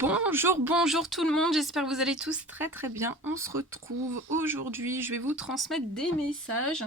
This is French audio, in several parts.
Bonjour tout le monde, j'espère que vous allez tous très bien. On se retrouve aujourd'hui, je vais vous transmettre des messages.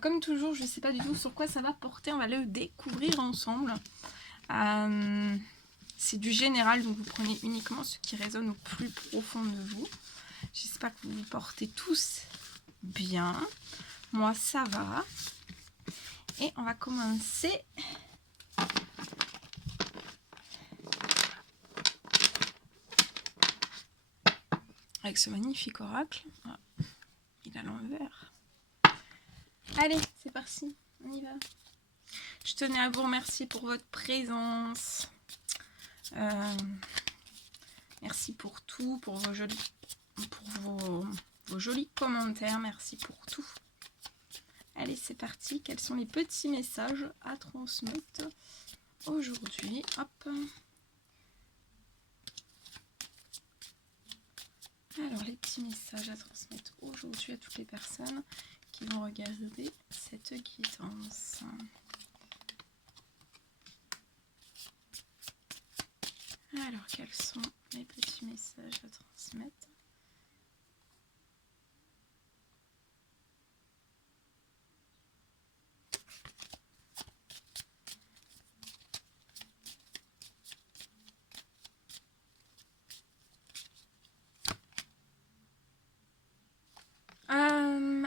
Comme toujours, je ne sais pas du tout sur quoi ça va porter, on va le découvrir ensemble. C'est du général, donc vous prenez uniquement ce qui résonne au plus profond de vous. J'espère que vous vous portez tous bien. Moi, ça va. Et on va commencer. Avec ce magnifique oracle. Ah, il a l'envers. Allez, c'est parti, on y va. Je tenais à vous remercier pour votre présence. Merci pour tout, pour vos jolis commentaires. Merci pour tout. Allez, c'est parti. Quels sont les petits messages à transmettre aujourd'hui? Hop. Alors, les petits messages à transmettre aujourd'hui à toutes les personnes qui vont regarder cette guidance. Alors, quels sont les petits messages à transmettre?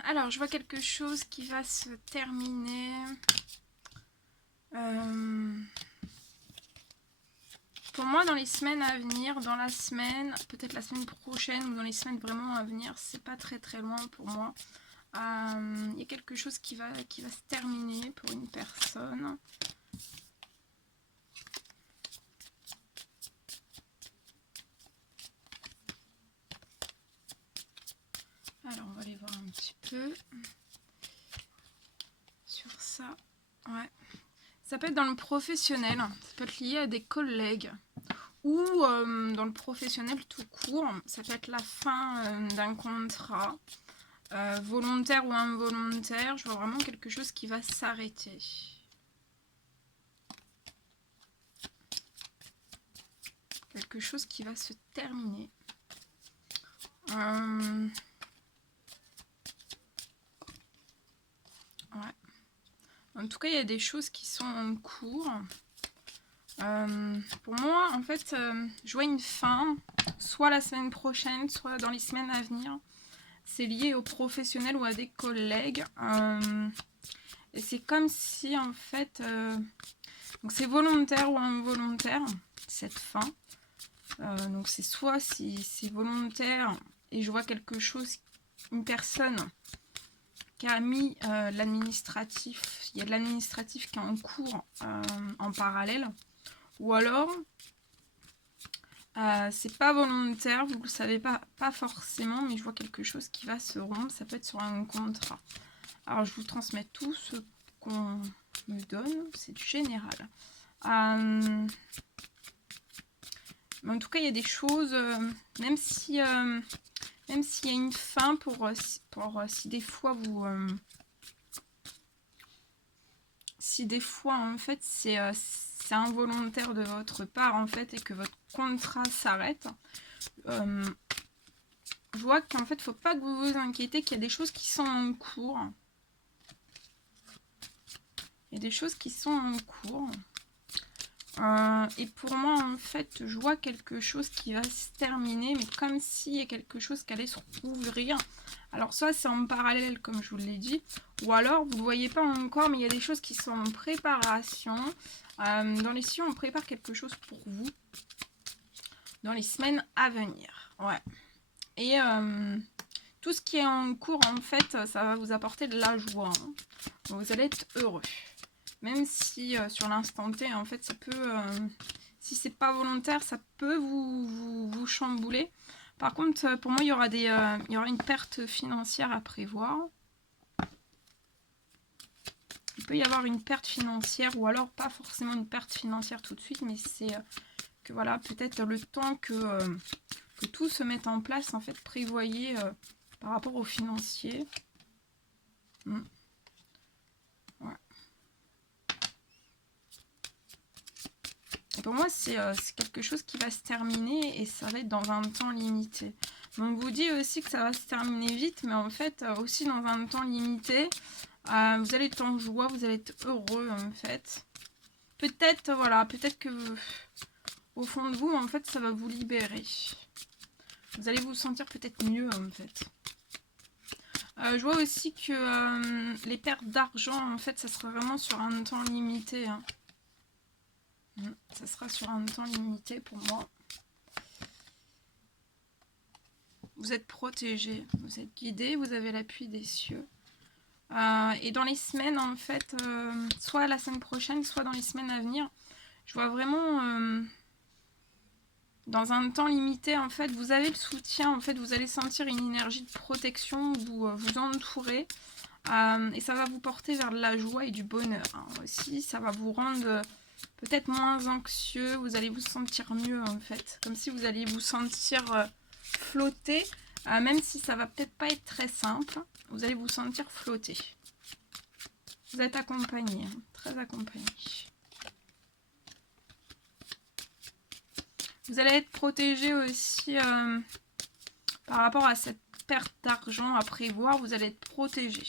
Alors, je vois quelque chose qui va se terminer. Pour moi, dans les semaines à venir, dans la semaine, peut-être la semaine prochaine ou dans les semaines vraiment à venir, c'est pas très loin pour moi. Il y a quelque chose qui va se terminer pour une personne. Alors, on va aller voir un petit peu sur ça. Ouais. Ça peut être dans le professionnel, ça peut être lié à des collègues. Ou dans le professionnel tout court, ça peut être la fin d'un contrat, volontaire ou involontaire. Je vois vraiment quelque chose qui va s'arrêter. Quelque chose qui va se terminer. Ouais. En tout cas, il y a des choses qui sont en cours. Pour moi, en fait, je vois une fin, soit la semaine prochaine, soit dans les semaines à venir. C'est lié aux professionnels ou à des collègues. Et c'est comme si, en fait, donc c'est volontaire ou involontaire, cette fin. Donc c'est soit si c'est volontaire et je vois quelque chose, une personne qui a mis l'administratif, il y a de l'administratif qui est en cours en parallèle. Ou alors, c'est pas volontaire, vous ne le savez pas forcément, mais je vois quelque chose qui va se rompre, ça peut être sur un contrat. Alors, je vous transmets tout ce qu'on me donne, c'est du général. Mais en tout cas, il y a des choses, même s'il y a une fin pour si des fois vous... si des fois, en fait, c'est involontaire de votre part, en fait, et que votre contrat s'arrête, je vois qu'en fait, il ne faut pas que vous vous inquiétez, qu'il y a des choses qui sont en cours. Il y a des choses qui sont en cours. Et pour moi, en fait, je vois quelque chose qui va se terminer, mais comme s'il y a quelque chose qui allait se rouvrir. Alors, soit c'est en parallèle, comme je vous l'ai dit, ou alors, vous ne voyez pas encore, mais il y a des choses qui sont en préparation. Dans les sillons, on prépare quelque chose pour vous dans les semaines à venir. Ouais. Et tout ce qui est en cours, en fait, ça va vous apporter de la joie. Hein. Vous allez être heureux. Même si sur l'instant T, en fait, ça peut... si c'est pas volontaire, ça peut vous chambouler. Par contre, pour moi, il y aura une perte financière à prévoir. Il peut y avoir une perte financière, ou alors pas forcément une perte financière tout de suite, mais c'est que voilà, peut-être le temps que tout se mette en place, en fait, prévoyez par rapport aux financiers. Ouais. Pour moi, c'est quelque chose qui va se terminer et ça va être dans un temps limité. On vous dit aussi que ça va se terminer vite, mais en fait, aussi dans un temps limité, vous allez être en joie, vous allez être heureux, en fait. Peut-être, voilà, peut-être que au fond de vous, en fait, ça va vous libérer. Vous allez vous sentir peut-être mieux, en fait. Je vois aussi que les pertes d'argent, en fait, ça sera vraiment sur un temps limité. Hein. Ça sera sur un temps limité pour moi. Vous êtes protégé, vous êtes guidé, vous avez l'appui des cieux. Et dans les semaines, en fait, soit la semaine prochaine, soit dans les semaines à venir, je vois vraiment, dans un temps limité, en fait, vous avez le soutien, en fait, vous allez sentir une énergie de protection, vous entourez, et ça va vous porter vers de la joie et du bonheur. Hein, aussi, ça va vous rendre peut-être moins anxieux, vous allez vous sentir mieux, en fait, comme si vous alliez vous sentir flotter, même si ça va peut-être pas être très simple, vous allez vous sentir flotter. Vous êtes accompagné, hein, très accompagné. Vous allez être protégé aussi par rapport à cette perte d'argent à prévoir, vous allez être protégé.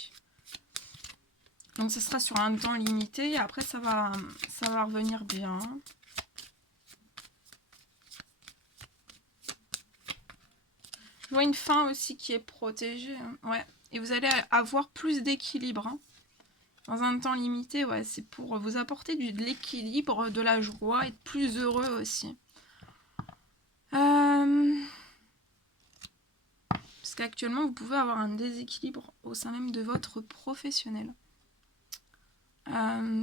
Donc ce sera sur un temps limité et après ça va revenir bien. Je vois une fin aussi qui est protégée. Hein. Ouais. Et vous allez avoir plus d'équilibre. Hein. Dans un temps limité, ouais, c'est pour vous apporter de l'équilibre, de la joie, être plus heureux aussi. Parce qu'actuellement, vous pouvez avoir un déséquilibre au sein même de votre professionnel.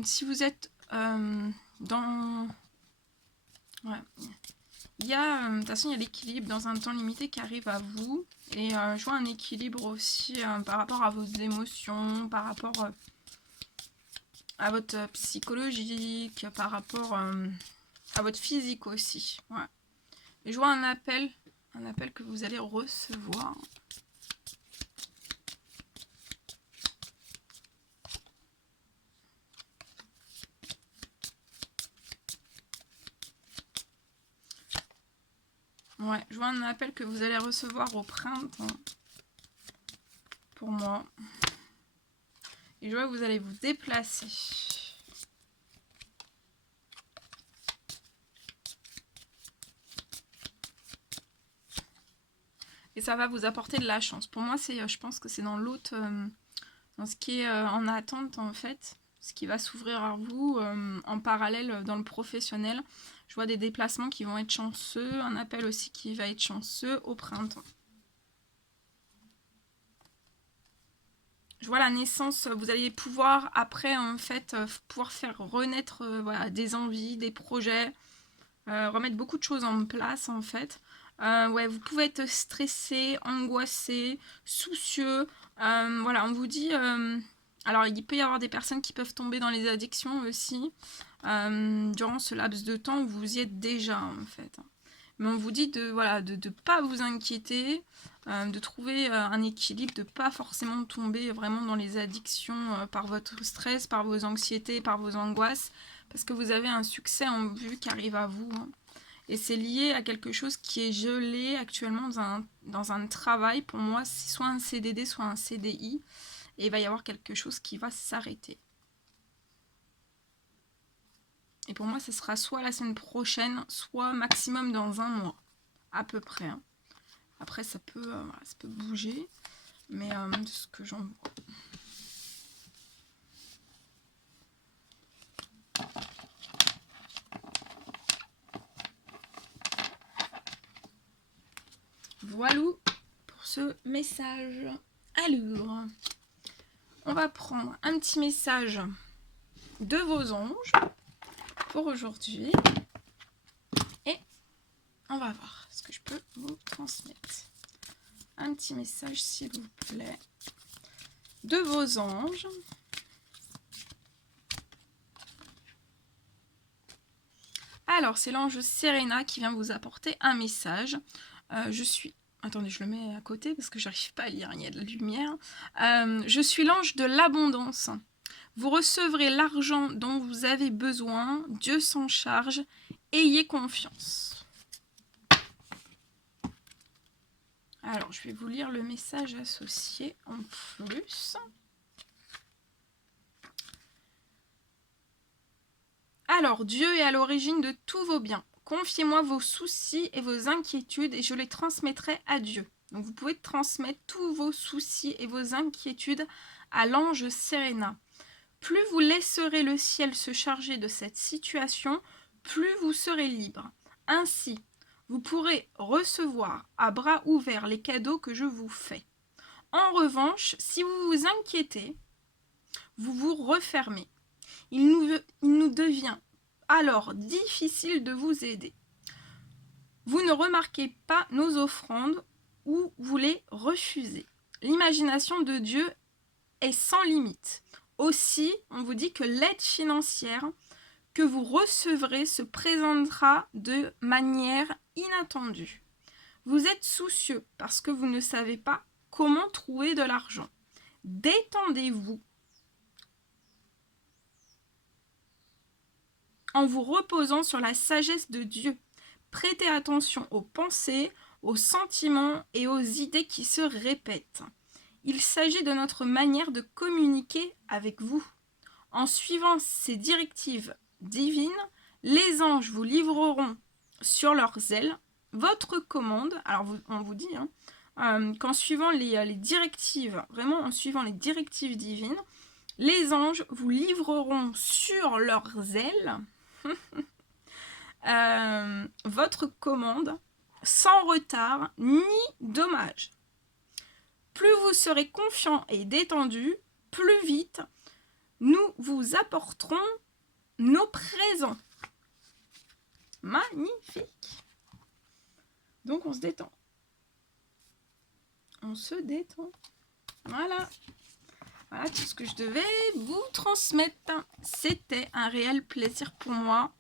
Si vous êtes dans... Ouais. Il y a, de toute façon, il y a l'équilibre dans un temps limité qui arrive à vous. Et je vois un équilibre aussi par rapport à vos émotions, par rapport à votre psychologique, par rapport à votre physique aussi. Ouais. Et je vois un appel que vous allez recevoir. Ouais, je vois un appel que vous allez recevoir au printemps. Pour moi. Et je vois que vous allez vous déplacer. Et ça va vous apporter de la chance. Pour moi, je pense que c'est dans l'autre, dans ce qui est en attente en fait, ce qui va s'ouvrir à vous en parallèle dans le professionnel. Je vois des déplacements qui vont être chanceux, un appel aussi qui va être chanceux au printemps. Je vois la naissance, vous allez pouvoir après en fait pouvoir faire renaître voilà, des envies, des projets, remettre beaucoup de choses en place en fait. Ouais, vous pouvez être stressé, angoissé, soucieux. Voilà, on vous dit... alors, il peut y avoir des personnes qui peuvent tomber dans les addictions aussi, durant ce laps de temps où vous y êtes déjà, en fait. Mais on vous dit de voilà, de pas vous inquiéter, de trouver un équilibre, de pas forcément tomber vraiment dans les addictions par votre stress, par vos anxiétés, par vos angoisses, parce que vous avez un succès en vue qui arrive à vous. Hein. Et c'est lié à quelque chose qui est gelé actuellement dans un travail. Pour moi, c'est soit un CDD, soit un CDI. Et il va y avoir quelque chose qui va s'arrêter. Et pour moi, ce sera soit la semaine prochaine, soit maximum dans un mois. À peu près. Hein. Après, ça peut bouger. Mais de ce que j'en vois. Voilà pour ce message. Alors, on va prendre un petit message de vos anges pour aujourd'hui. Et on va voir ce que je peux vous transmettre. Un petit message, s'il vous plaît, de vos anges. Alors, c'est l'ange Serena qui vient vous apporter un message. Je suis... Attendez, je le mets à côté parce que j'arrive pas à lire, il y a de la lumière. Je suis l'ange de l'abondance. Vous recevrez l'argent dont vous avez besoin, Dieu s'en charge Ayez confiance. Alors, je vais vous lire le message associé en plus. Alors, Dieu est à l'origine de tous vos biens. Confiez-moi vos soucis et vos inquiétudes et je les transmettrai à Dieu. Donc, vous pouvez transmettre tous vos soucis et vos inquiétudes à l'ange Serena. Plus vous laisserez le ciel se charger de cette situation, plus vous serez libre. Ainsi, vous pourrez recevoir à bras ouverts les cadeaux que je vous fais. En revanche, si vous vous inquiétez, vous vous refermez. Il nous devient alors difficile de vous aider. Vous ne remarquez pas nos offrandes ou vous les refusez. L'imagination de Dieu est sans limite. Aussi, on vous dit que l'aide financière que vous recevrez se présentera de manière inattendue. Vous êtes soucieux parce que vous ne savez pas comment trouver de l'argent. Détendez-vous en vous reposant sur la sagesse de Dieu. Prêtez attention aux pensées, aux sentiments et aux idées qui se répètent. Il s'agit de notre manière de communiquer avec vous. En suivant ces directives divines, les anges vous livreront sur leurs ailes votre commande. Alors on vous dit qu'en suivant les directives, vraiment en suivant les directives divines, les anges vous livreront sur leurs ailes votre commande sans retard ni dommage. Plus vous serez confiant et détendu, plus vite nous vous apporterons nos présents. Magnifique. Donc on se détend. On se détend. Voilà. Voilà tout ce que je devais vous transmettre. C'était un réel plaisir pour moi.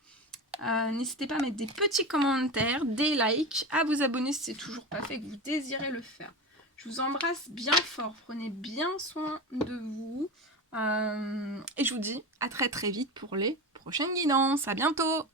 N'hésitez pas à mettre des petits commentaires, des likes, à vous abonner si c'est toujours pas fait et que vous désirez le faire. Je vous embrasse bien fort. Prenez bien soin de vous. Et je vous dis à très très vite pour les prochaines guidances. À bientôt!